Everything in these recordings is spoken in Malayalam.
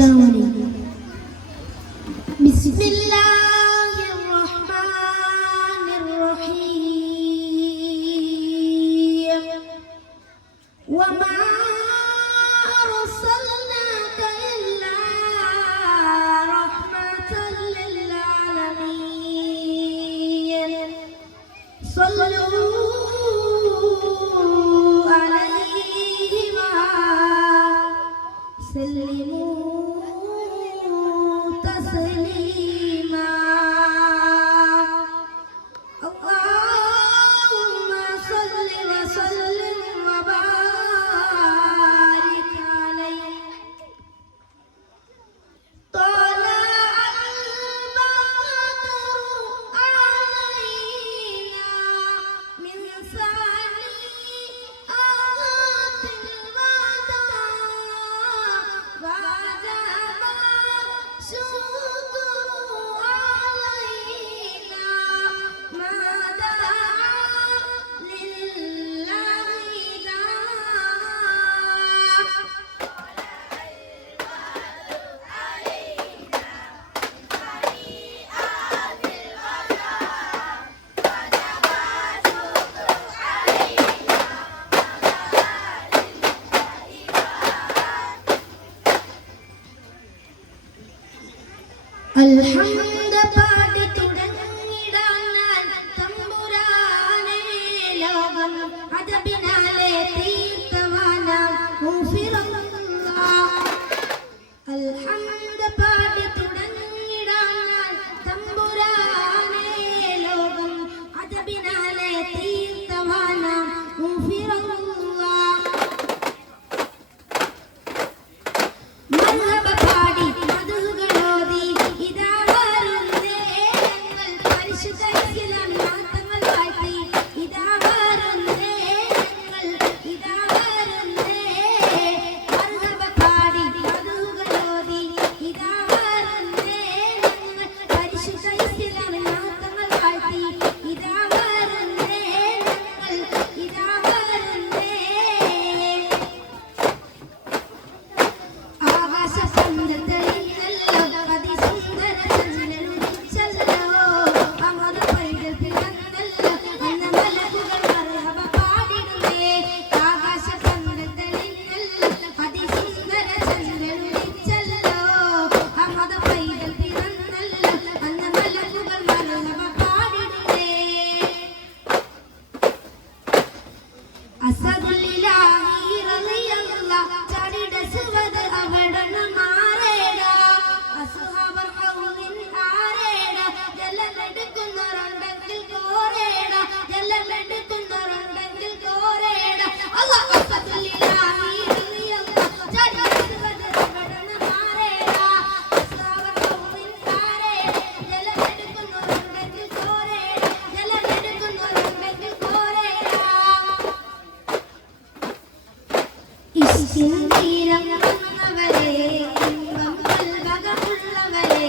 അസ്സലാമു അലൈക്കും. ബിസ്മില്ലാഹിർ റഹ്മാനിർ റഹീം. വമാ അർസൽനാക ഇല്ലാ റഹ്മതൻ ലിൽ ആലമീൻ. സ്വല്ലൂ അലൈഹി വസല്ലിമൂ തസ്ലീമാ. അല്ലാഹുമ്മ സ്വല്ലി വസല്ലിം വബാരിക് അലൈഹി. طلع البدر علينا من ثنيات الوداع وجب الشكر علينا ما دعا لله അൽഹംദ് പാടി തുടങ്ങിടാൻ ഞാൻ തമ്പുരാനെ. ലോകം അദബിനാലെ തീർത്തവാനാം ഗഫൂറുല്ലാഹ്. അൽഹംദ് പാടി തുടങ്ങിടാൻ ഞാൻ തമ്പുരാനെ. ലോകം അദബിനാലെ തീർത്തവാനാം ഗഫൂറുല്ലാഹ്. മർഹബ പാടി മധുകളോതി ഇതാ വരുന്നേ ഞങ്ങൾ പരിശുദ്ധ ഇസ്ലാം നാമങ്ങൾ വാഴ്ത്തി. ഇതാ വരുന്നേ ഞങ്ങൾ ഇതാ വരുന്നേ. മർഹബ പാടി മധുകളോതി ഇതാ വരുന്നേ ഞങ്ങൾ പരിശുദ്ധ ഇസ്ലാം നാമങ്ങൾ വാഴ്ത്തി. ഇതാ വരുന്നേ ഞങ്ങൾ ഇതാ വരുന്നേ. ആകാശപന്തലിന്നല്ലോ അതിസുന്ദര ചന്ദ്രനുദിച്ചല്ലോ. അമർ പൈതൽ പിറന്നല്ലോ അന്ന് മലക്കുകൾ മർഹബ പാടിടുമേ. ആകാശപന്തലിന്നല്ലോ അതിസുന്ദര ചന്ദ്രനുദിച്ചല്ലോ. അമർ പൈതൽ പിറന്നല്ലോ അന്ന് മലക്കുകൾ മർഹബ പാടിടുമേ. അസദുലില്ലാഹി റളിയല്ലാഹ് ചാടിട സുവദ് അവടണ മാറേട. അസ്ഹാബർ ഹൗലിൻ ആരേട. ജലമെടുക്കുന്നവരുണ്ടെങ്കിൽ കോരേട. ജലമെടുക്കുന്നവരുണ്ടെങ്കിൽ കോരേട. അല്ലാഹ് അസദുലില്ലാഹി റളിയല്ലാഹ് ചാടിട സുവദ് അവടണ മാറേട. അസ്ഹാബർ ഹൗലിൻ ആരേട. ജലമെടുക്കുന്നവരുണ്ടെങ്കിൽ കോരേട. ജലമെടുക്കുന്നവരുണ്ടെങ്കിൽ കോരേട. ഇഷ്കിൻ തീരം വന്നവരെ ഇമ്പം കൽവകമുള്ളവരെ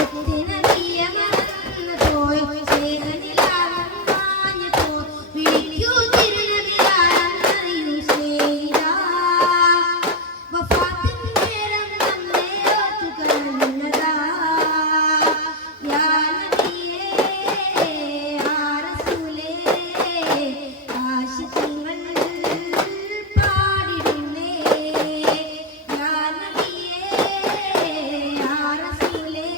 എത്തിന നീയമറന്നു പോയി. ശേഖനിലാവും മാഞ്ഞു പോയി. വിളിക്കൂ തിരുനബിയാരെന്നറിയൂ ശേഖാ. വഫാത്തിൻ നേരം നമ്മെ ഓർത്തുകഴിഞ്ഞതാ. യാ നബിയേ യാ റസൂലേ ആശിഖുകൾ പാടിടുന്നേ. യാ നബിയേ യാ റസൂലേ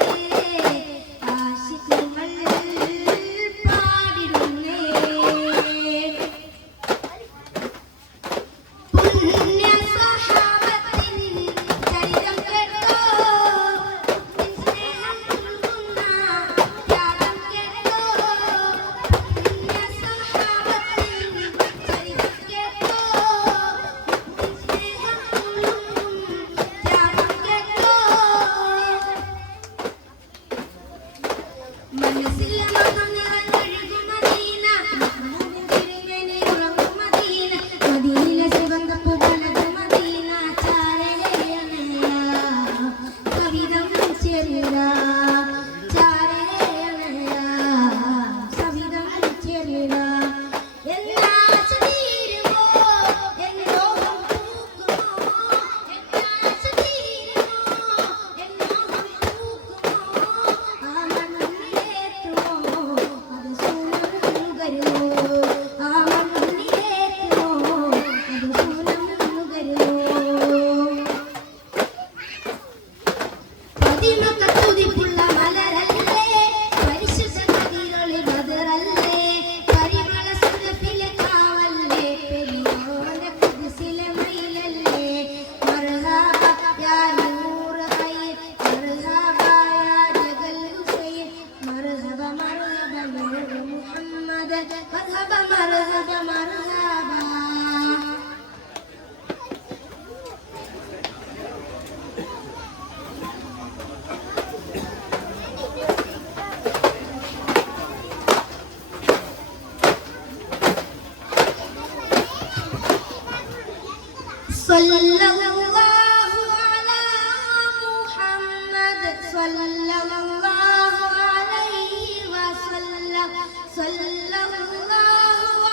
സല്ലല്ലാഹു അലൈഹി വസല്ലം സല്ലല്ലാഹു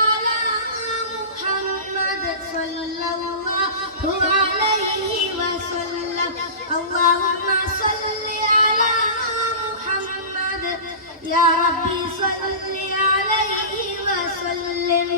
അലാ മുഹമ്മദ് സല്ലല്ലാഹു അലൈഹി വസല്ലം അല്ലാഹുമ്മ സല്ലി അലാ മുഹമ്മദ് യാ റബ്ബി സല്ലി അലൈഹി വസല്ലം